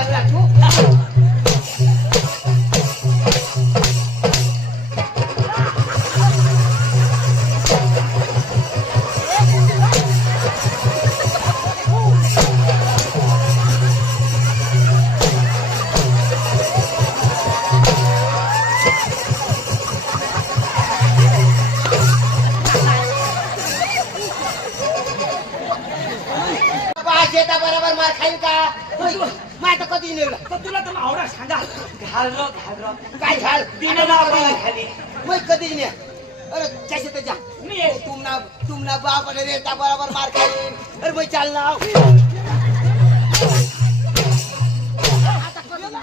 लागला तू शेता बरोबर मार खाईल का माझं कधी नेलं तुला तर आवडा सांगा घाल काय झाल खाली मग कधी ने अरे कैसे ते जा मी तुमना बाप अरे रेता बरोबर मार खाईल अरे मग चाल ना आता करू ना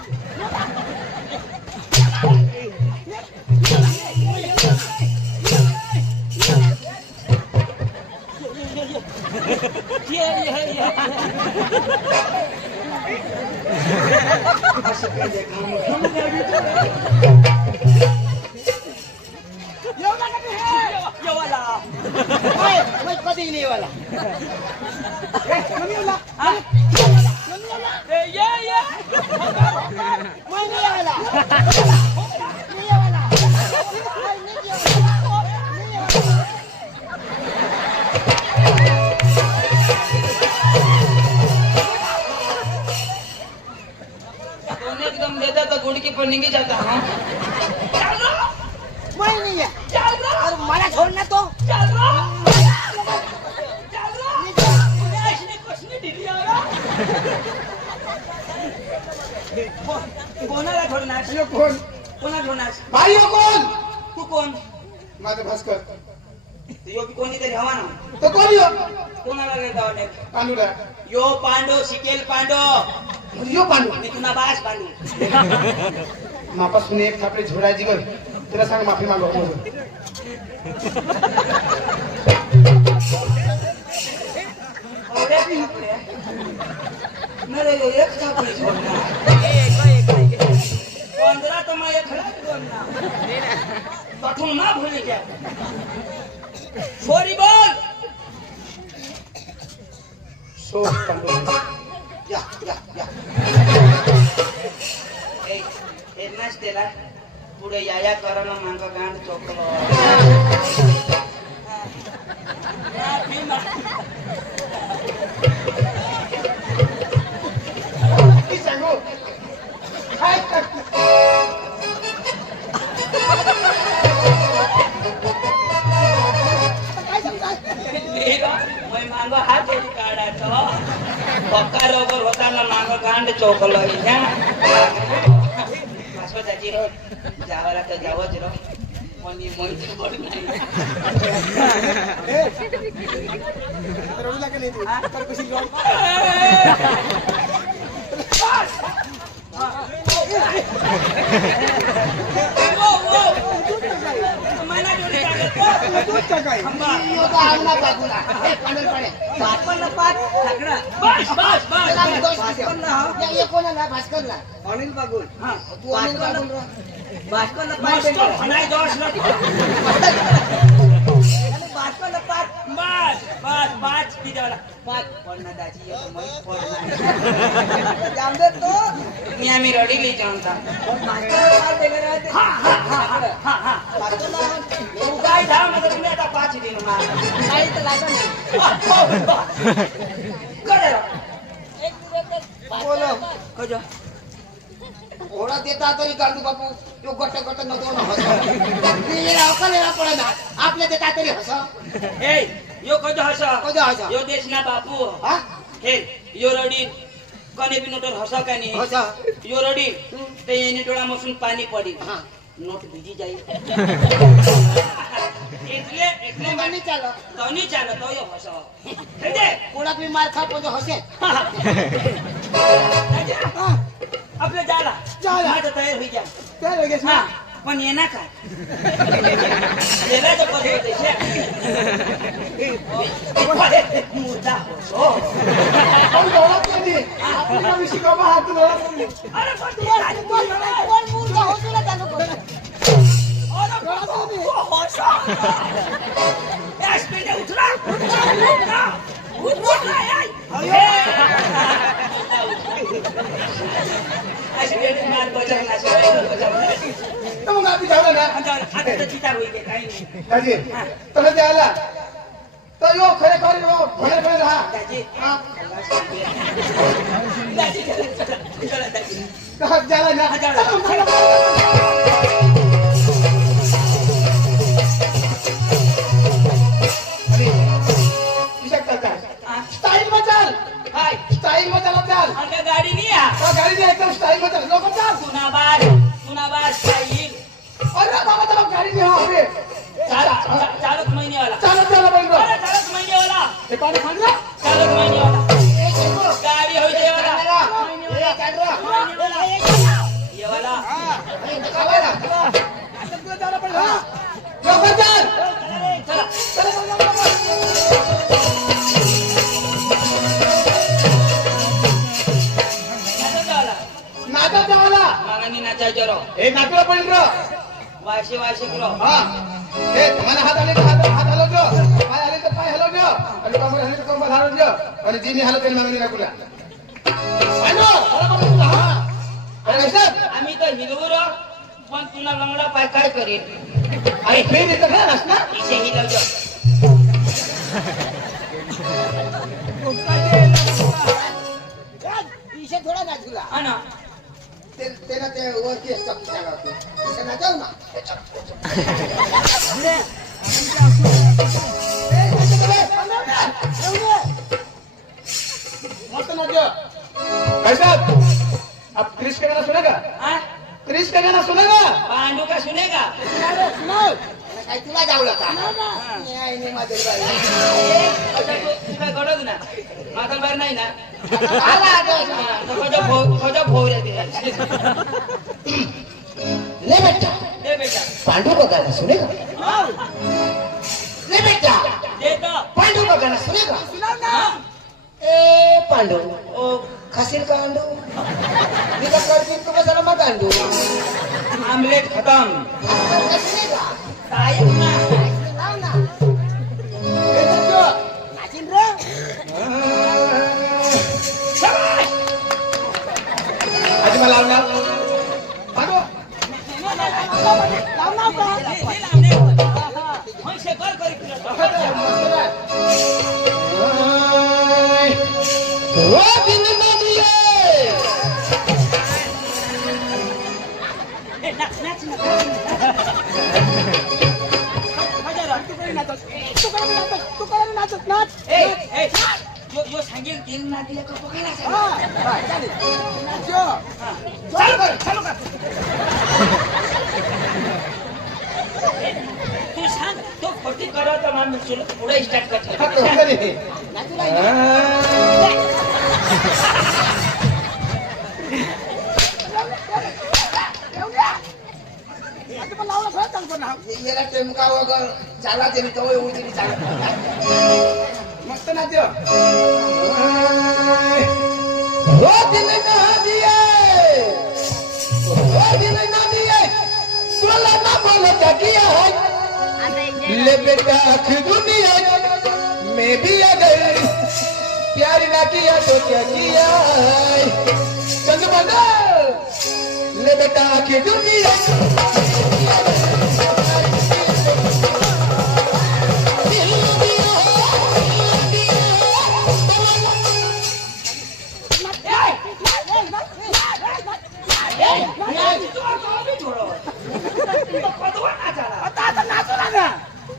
कधी नाही वाला एकदम देता तो गुड़की पर नहीं जाता हाँ मैं नहीं है और मला छोड़ ना तो कोणाला छोडणार कोणा छोडणार भाई हो कोण तू कोण माझा भास्कर यो कोणीतरी हवा ना तो कोण यो कोणाला नाही जावणे पांडुरा यो पांडो शिकेल पांडो यो पांडू मी तुला बास पांडू मापासून एक थापडे झोडायची गर तुला सांग माफी मागव मेरे एक थापडी छोड़ना 15 तो मैं एक खड़ा छोड़ना बठून ना भूल गया छोरी बोल सो पांडू या एक नाच त्याला पुढे या करायला मांगा गांड चोकलो सांगू मैं मांगो हात जोडी काढायचो पक्का रोबर होता ना मांगो गांड चोकलो त्याची जावाला तर जावच रो मनी मोठी पड नाही रडू लागे नाही तू तर कशी रोड अनिल बागुल तू अनिल बागुल भाजपा पाच किती पाच पडणार दाची मी आम्ही रडीली जानता काय धाव म्हणजे तुम्ही आता 5 दिन बोलो कजो ओढा देता तरी गांडू बापू तो गट नको ना हस पडे ना आपले देता तरी हस ए यो कजो हसा हस यो देश ना बापू हा हे यो रडी कने बी नोटर हसा का नहीं हस यो रडी ते येनी डोळा मसून पाणी पडी हा नोट भिजी जाई એટલે મને ચાલો તો નહીં ચાલો તો યો હસો હે કોડા બી માર ખા તો હસે આપણે जाला जाला હા તો તૈયાર હોઈ જા તૈયાર હોઈ ગયા હા પણ એ ના ખા એલા તો પછી હોતે છે મુદ્દા હસો કોણ બોલા કે દી આપના વિશે કો હાથ લો અરે પણ કોણ મુદ્દા હોતો ના તાનો કો हौसला अशी वेळेस मार बजावून अशी वेळेस बजावून. तर मग आपण जाऊ ना आता तर चितार होईल ते, काही नाही. दाजी तर ते आला तर यो खरे खरे यो खरे खरे राहा दाजी, हा. दाजी, चला, चला, दाजी. तर झाला ना हा, चला. अरे विषय काय हा, स्टाईल मचाल काय? स्टाईल मचाल चाल आमच्या गाडीने या. गाडी दे एकदम स्टाईल मचाल लोक चाल पुनाबाद स्टाईल. अरे बाबा चला गाडी दे हा अरे चालक महिनेवाला. चालत झाला पाहिजे अरे, चालक महिनेवाला. ते पाणी खाल्लं चालक महिनेवाला. ए, चंदू. गाडी होईल देवाला. ए, चंद्रू. येवाला. ए, इथं का बाहेर आ? लवकर चाल चला. नाचत जावाला. नाचा चावला मागानी नाचायचं रो. हे नाचलं पण र वाशे करो. हा हे मला हात आले तर हात हलवજો पाय आले तर पाय हलवજો आणि कमर आले तर कमर हलवજો आणि जिनी हलवते मागणी नाकुला हॅलो हा अरे सर आम्ही तर हिरवू रो, पण तुला लंगडा पाय काय करेल? अरे फेर येतं का ना इसे हिलवજો. इशे थोडा नाचूला. हा ना. ते ना ते वरती चपटी टाका होती. इशे नाचाव ना. मस्त नाचो भाई साहब आप क्रिश का गाना सुनेगा हा? क्रिश का गाना सुनेगा पांडू का सुनेगा? काय तुला जावलं का? नाही, नाही, माझं बाई. आता तू काय गडद ना, माझा बाहेर नाही ना. आला आता. हा, तर खोजा भोव रे ते. ले बेटा दे बेटा. पांडू का गाना सुनेगा? ले बेटा दे तो. पांडू का गाना सुनेगा? हा? ए पांडू ओ खासील का अंडू मी का करती तू कशाला मग अंडू आमलेट खतम. का सुनेगा? साहेब ना. लाव ना. हे नाचो नाचिन रे. आजी मला लावणार पाठव मग शेकर करी तुला. वो दिन में दिए ए, नाच, नाच, नाच. ए, ए, यो सांगेल तेल ना दिलं का तो काय नाचायला? चालू कर. तू सांग, तो खोटी करत माणूस तुला पुढे स्टार्ट करतो. याला टेमका वगैरे चाला तरी तो येऊ तरी चालत मस्त नाचो वो दिल ना दिए वो दिल ना दिए बोला ना बोला क्या किया है ले बेटा आँख दुनिया मैं भी अगर प्यार ना किया तो क्या किया है चंद बंदा ले बेटा आँख दुनिया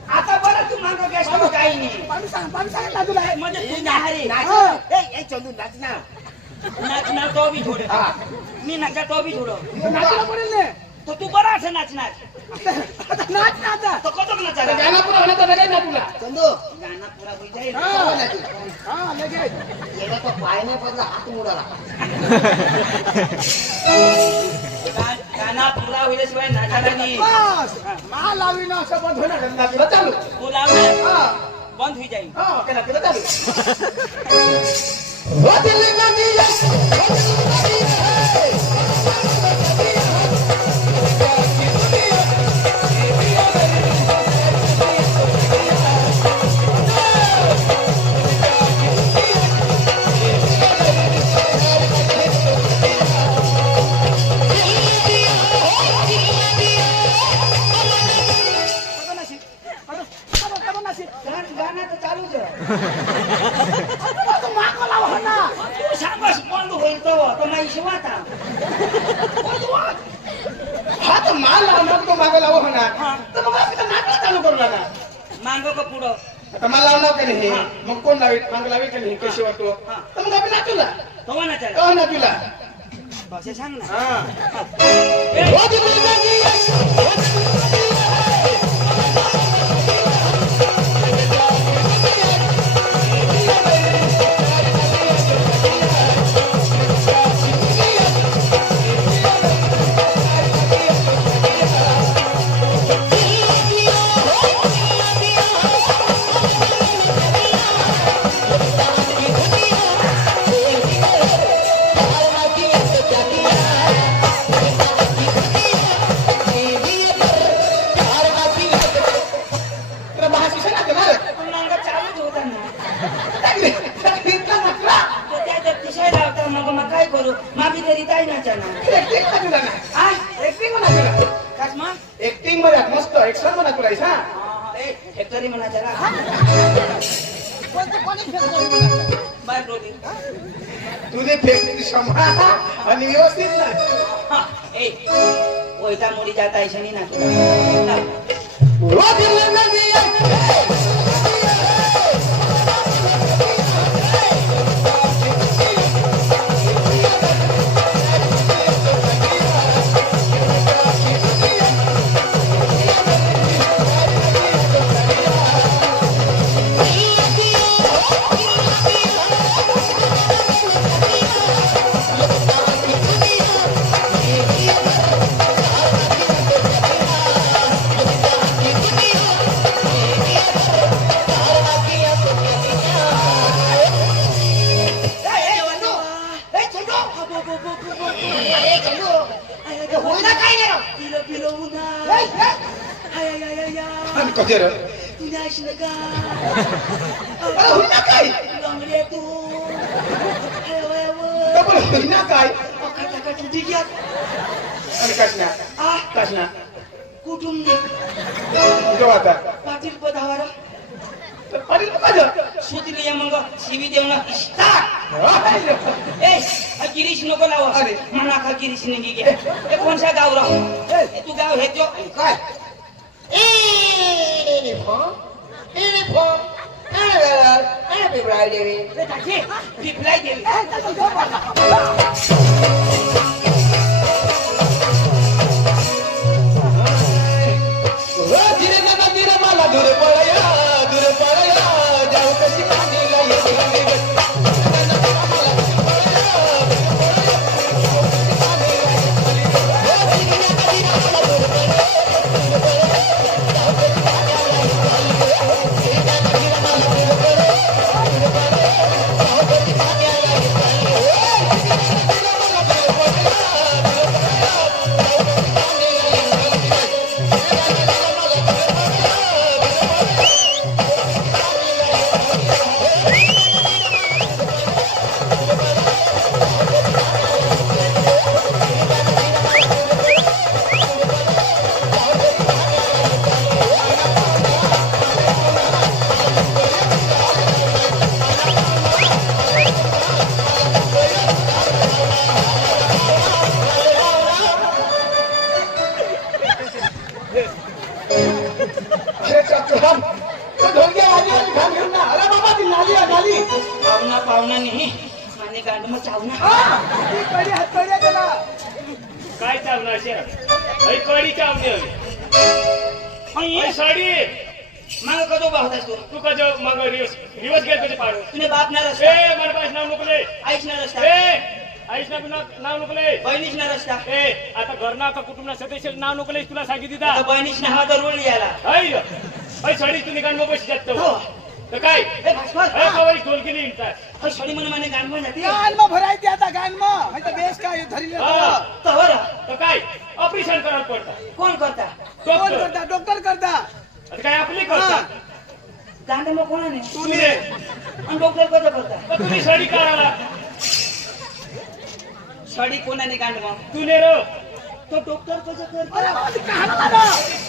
आता बरं तू मागं गेस्ट काही नाही. म्हणजे तू नाहारी. नाचणार तो बी थोडे. मी नाचा तो बी थोडं. तो तू बरा असं नाचणार. तो कतो नाचायला. गाना पुरा होना तो लगे ना तुला चंदू गाणं पुरा होई जाईल. येला तो पायने बदला हात मुडाला गाणं पुरा होईल्याशिवाय नाचायला नाही. चालू तू लावणार बंद होई जाईल. वो दिल ना दिया पैसे वाटा हा तर माल लावणार तो मागं लावू होणार हा. तर मग आपण नाटक चालू करू लागणार मांगो का पुढं आता मला लावणार का नाही हा. मग कोण लावेल मागं लावेल का नाही कशी वाटतो हा. तर मग आपण नाचूला तो ना त्याला का नाचूला भाषा सांग ना हा ए, तर भाषा ना मार पण मांगा चालूच होता ना इतका नाचला तो त्याच्यात तिशाय लावता मग काय करू मामी तरी काय नाचाना ऍक्टिंग नाचूला ना आ ऍक्टिंग नाचूला कास मग ऍक्टिंग मध्ये मस्त एक्शन मध्ये नाचूला हा ए फॅक्टरी म्हणायचं ना बाय रोली तुझे फेकली क्षमा आणि व्यवस्थित नाच हा ए वैता मुली जाता ऐशानी ना वो दिल नदी आणि कधी रे अरे होईना काय डबल होईना काय आणि कशना कुटुंब जेव्हा आता पाटील पदावर तर पाटील बघा सुतली मग शिवी देऊन स्टार्ट ए गिरीश नको लाव अरे. म्हणा का गिरीश निघी गे ते कोणसा गाव राव तू गाव हे तो काय रिप्लाय देवी धीरे नका धीरे मला दूर पळया जाऊ कशी पाणीला येते अरे चक्रम तो ढोलक्या वाजवायला घाम घेऊन ना अरे बाबा ती नाली आहे, नाली पाहुणा नाही माने गांड मग चावना काय चालणार शेर कडी चावली साडी मग कदो बाहतास तू का जो मग रिवर्स गेल तुझे पाडू तुने बाप ना रस्ता ए मला पास नाव नुकले आईच ना रस्ता ए आईस ना नाव नुकले बहिणीच ना रस्ता ए आता घरना का कुटुंबना सदस्य नाव नुकले तुला सांगितलं आता बहिणीच ना हा तर रोल यायला आई साडी तू निघाल मग बस जात हो. तर काय ए भास्कर ए कवरी ढोलकी नाही इंटास हा सडी मन माने गांड मग जाते भरायची आता गाणमा बेस काय धरी तवर तर काय ऑपरेशन करायला पडतं कोण करता कोण डॉक्टर करता डॉक्टर करता आता काय आपली करता गांड मग कोणाने तू ने आणि डॉक्टर कसं करता तर तुम्ही साडी काढायला सडी कोणाने गांड मग तू ने रो तो डॉक्टर कसं करता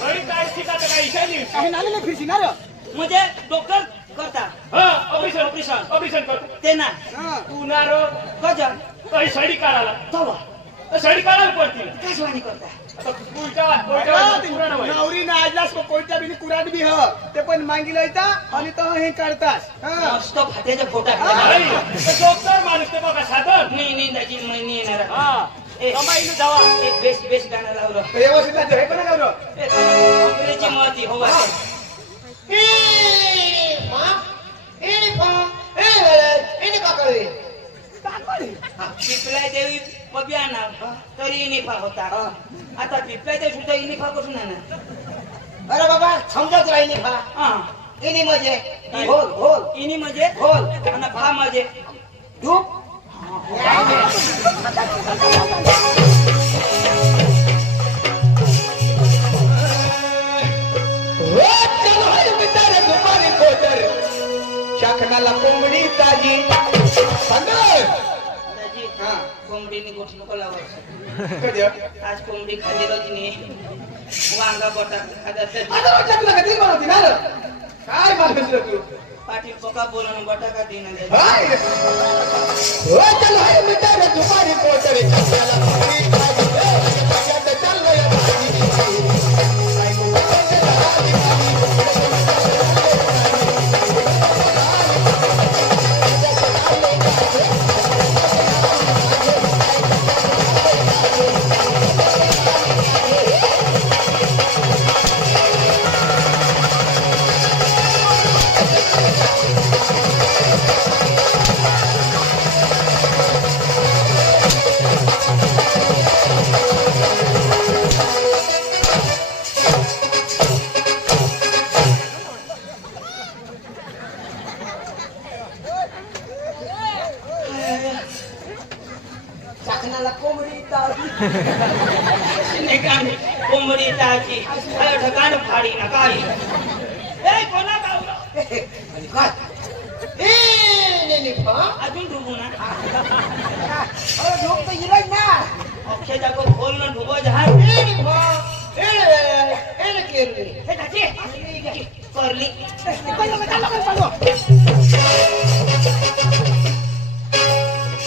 साडी काय शिकायचं काय इशानी काही नाले फिरशी ना रे म्हणजे डॉक्टर करता हा ऑपरेशन ऑपरेशन ऑपरेशन करतो ते ना हा. तू ना रो कजा काही साडी काढायला तवा साडी काढायला पडतील काय वाणी करता आता उलटा पुराण होय. नवरी ना आजलास कोयत्या बिनी कुराड बी ह ते पण मागिला येता आणि तो हे काढतास हा. मस्त फाट्याच्या फोटा नाही, ते डॉक्टर माणूस ते बघा साधन मी दाजी महिनी येणार हा ए, कमाईने जावा एक बेस बेस गाणं लावलं व्यवस्थित आहे, हे पण गावलं. ए, अंग्रेजी महती हो बा. पिपलाय देवी पब्या नाव तरी इनिफा होता आता पिपलाय देवी सुद्धा इनिफा कसून ना अरे बाबा समजत राहिली फा हा इनी म्हणजे होल होल इनी म्हणजे होल आणि फा म्हणजे धूप शाखनाला कोंबडी ताजी सांगल दाजी हा. कोंबडीने गोठ नको लावायचं कधी? आज कोंबडी खाली रोजनी वांगा बटाटा खात आता वाटलं तुला कधी बनवती ना रे? काय माणूस रे तू पाटील पका बोलून बटाका देणं हाय. हो चल हाय मिटारे दुपारी पोटरे छाप्याला कोंबडी ताजी छाप्यात चाललंय चाकणाला कोंबडी ताजी कोंबडी टाकी ठिकाण फाडी ना काही ए कोणा गावलं काय ए नेनी फा अजून डुबू ना अरे लोक तर हिराय ना अक्षय जागो खोल ना डुबो जहाज नेनी फा ए केरली हे दाजी करली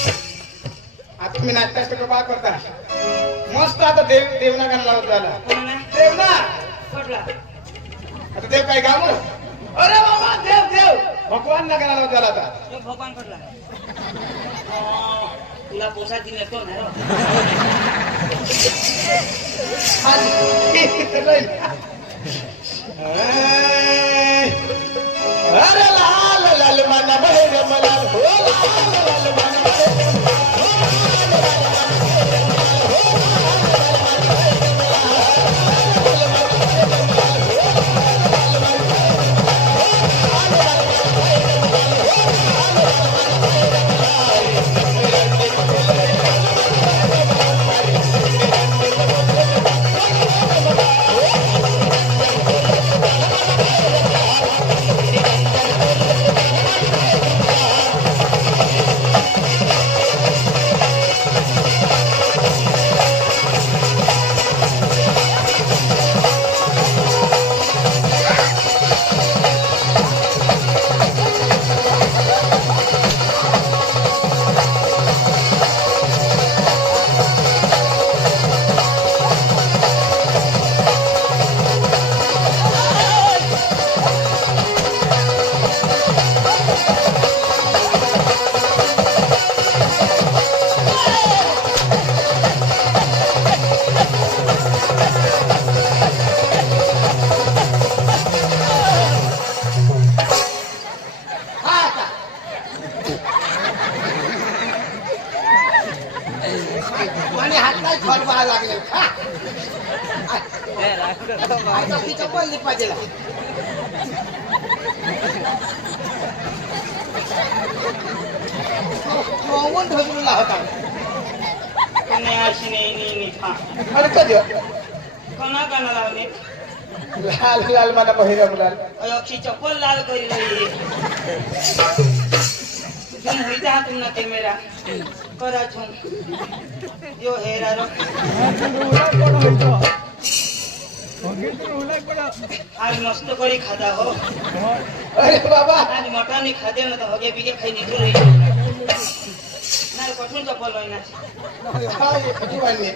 आता तुम्ही नाट्याष्ट कृपा करता मस्त आता देवना गाणं लावत झाला कोणा देवना पडला आता देव काय गाव अरे बाबा देव भगवान ना गाणं लावत झाला आता तो भगवान पडला तुला पोसा दिले कोण आहे अरे लाल लाल मन बहिर मला हो लाल लाल मन आणि हात नाही खरबा लागले आता तिच्या पडली पाहिजे मोहन ढबरूला होता कोणी अशी नाही निफा अरे कधी कोणा गाणं लावले लाल लाल मन बहिर लाल अक्षी चप्पल लाल करी रही तुम होईता तुमना कॅमेरा करा छून यो हेरा रो आज मस्त करी खाता हो अरे बाबा आज मटन नहीं खाते ना तो हगे बिगे खाई निकल रही ना कठून चप्पल होईना हा ये खटी वाली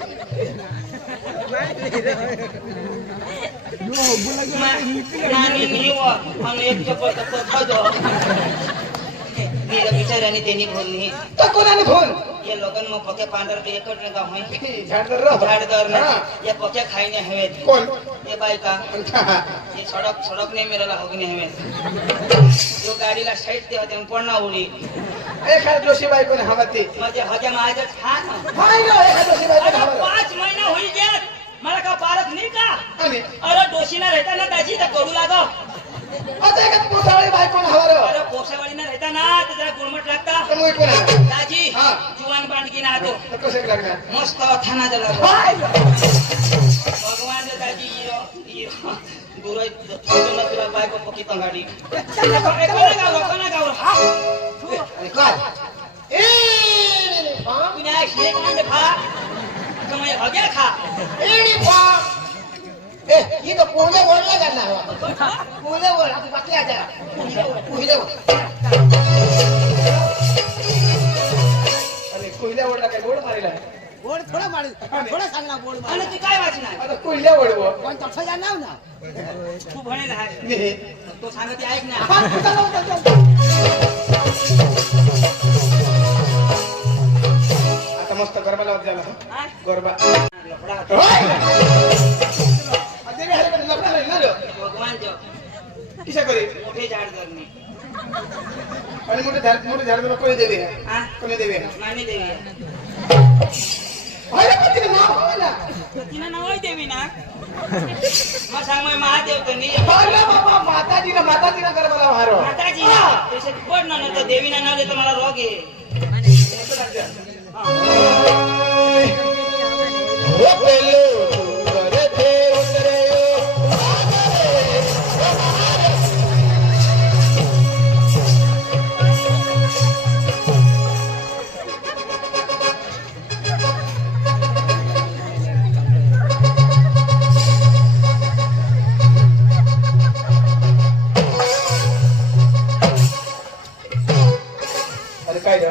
नानी नहीं हुआ हम एक चप्पल तक खा दो मेरा बिचारानी तेनी बोलनी तो कोणाने फोन ये लोगन में पके पांडर के एकट लगा है झाडदार राव झाड़दार ने हाँ। ये पके खाई ने हवे कोण ये बाई का हाँ। ये सड़क नहीं मेरा होगी नहीं हवे जो गाड़ी ला साइड दे होते पड़ना उड़ी एखाद दोषी बायको ने हवाती म्हणजे हगे माझ्या खा ना हाय ना एखाद दोषी बायको अरे ने हवाती 5 महिना होई गया मला का पारख नाही का आणि अरे दोषीना रहता ना त्याची तर करू लागो आता एखाद पोसाळी बायको ने हवार अरे पोसावाळीना रहता ना तर जरा गुळमट लागता तर मग कोण आहे दाजी हा. जुवान बांधकी ना आतो तर कसं लागणार मस्त थाना जला हाय भगवान दे दाजी हीरो दुरई थोडं तुला बायको पकी तंगाडी कोणा गाव हा आणि काय ए पुण्या शेक म्हणजे खा कमाई हगे खा एडी पा ए ही तो कोणे वळला करणार कोणे वळ आपण बाकी आजा कोहिले वळ अरे कोहिल्या वळला काय गोड मारेला बोर्ड थोडा मार थोडा सांग ना बोर्ड आणि तू काय वाचणार आता कोहिल्या वळव पण तसं या नाव ना तू भनेल आहे नाही तो सांगते ऐक ना आता मस्त गरबा लावत झाला हा? गरबा लफडा होय अरे हरे कडे लपणार ना लो भगवान जो किसा करे मोठे झाड धरणे आणि मोठे झाड कोणी देवे हा कोणी देवे माने देवी अरे पण तिने नाव काय ना तिनं नाव देवी ना मग सांग मग महादेव तर नाही अरे बाबा माताजीनं गरबा लाव हारो माताजी तसे पड ना तर देवीना नाव देतो मला रोग आहे ओ पेलो करे थे उतरे अरे काय रे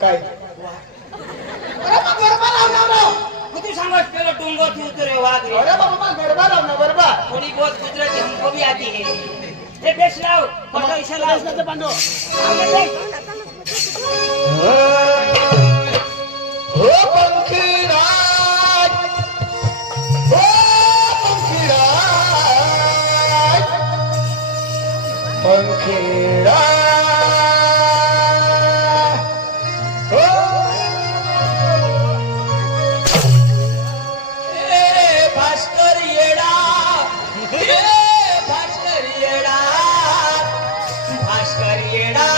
काय अरे मग गरबा लाव मग तू सांगत पेलो डोंगर तू उतरे वाघ रे अरे बाबा गरबा लाव ना गरबा थोड़ी बहुत गुजराती हमको भी आती है ये बेच लाओ पटो इसे लाओ पांडो हो पंखीराज हो पंखीराज पंखीराज हो ए भास्कर येडा भास्कर येडा भास्कर येडा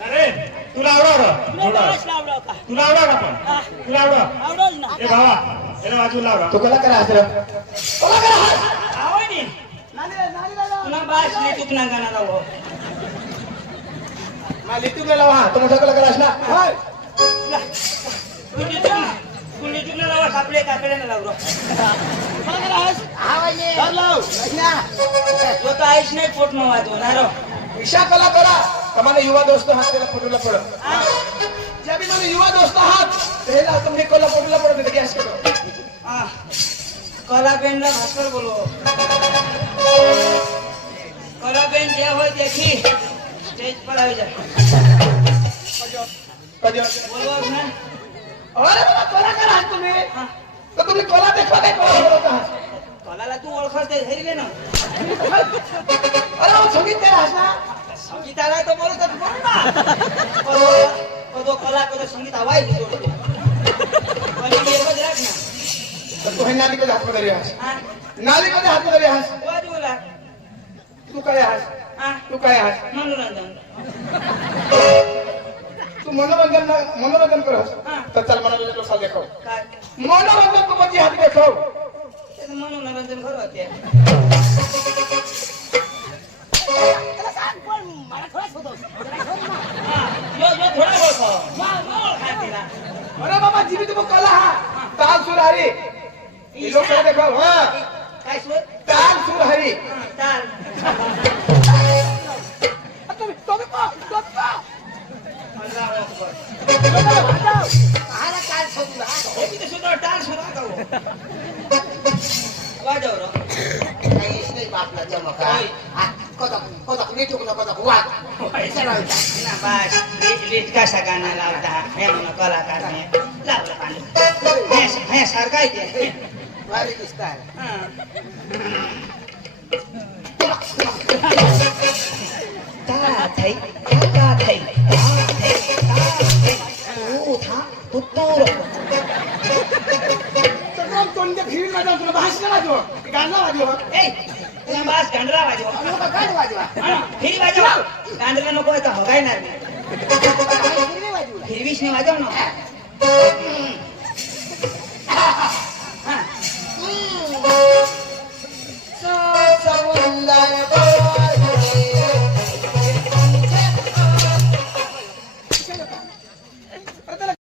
अरे तुला आवडा तुला आवडलं का तुला आवडा का पण तुला आवडा आवडल ना ए भावा याला बाजूला लाव तू कलाकार आहेस रे कलाकार आहेस आवडी ना बास नाही चुकणार गाणं लावो मला लिटू गेला वा तू मोठा कलाकार आहेस ना होय कुंडी चुकणार लावा कापले कापड्यानं लावरो हा वहिनी. कर लाव ना. तो तर आईश नाही पोट न वाजव ना रो ईशा कलाकारा तुम्हाला युवा दोस्त हात त्याला फोटोला पडो ज्या बी मला युवा दोस्त आहात त्याला तुम्ही कोल्हापूरला पडो तिथे गॅस करो कला पेनला भास्कर बोलो कला पेन जे હોય देखी स्टेज पर આવી જાય कधी बोलो ना अरे बाबा कलाकार आहात तुम्ही तर तुम्ही कला देखवा काय कला बोलत आहात कलाला तू ओळखत आहे हेरी ना अरे वो संगीत तेरा आहेस ना संगीताला तो बोलत आहे बोल ना कदो कला कदो संगीत आवाज जोडतो पण मी एकच राख ना तर तू हे नाली कधी हात मध्ये आहेस हा नाली कधी हात मध्ये आहेस वाज बोला तू काय आहेस हा तू काय आहेस मनोरंजन तू मनोरंजन करस हाँ. तर चल मनोरंजन साल देखो काय मनोरंजन को मजी हाथ देखो ते मनोरंजन करू होते यो थोडा बोलतो ओळखा तिला अरे बाबा जीवित को कला हा ताल सुर हरी ये लोग कर देखो हां काय सुर ताल सुर हरी ताल आला काय सोडून हा. हे किती सुद्धा टाल सुद्धा करू वाजव रो काहीच नाही बापला चमका. हा, कदक नीटूक न कदक वाघ. पैसा लावता. ना बस लीट कसा गाणं लावता हे म्हणून कलाकार ने लावला पाणी हे सारखा आहे भारी दिसताय. ता थई ओ था पुत्तूर तर कोणत्या फिल्म मध्ये तुला भाषण वाजव गाणं वाजव ए तुला बास गांडरा वाजव लोक गाड वाजवा. फिरी वाजव गांडरा नको आहे तर हगायणार नाही नाही वाजवला. हिरवीशने वाजव ना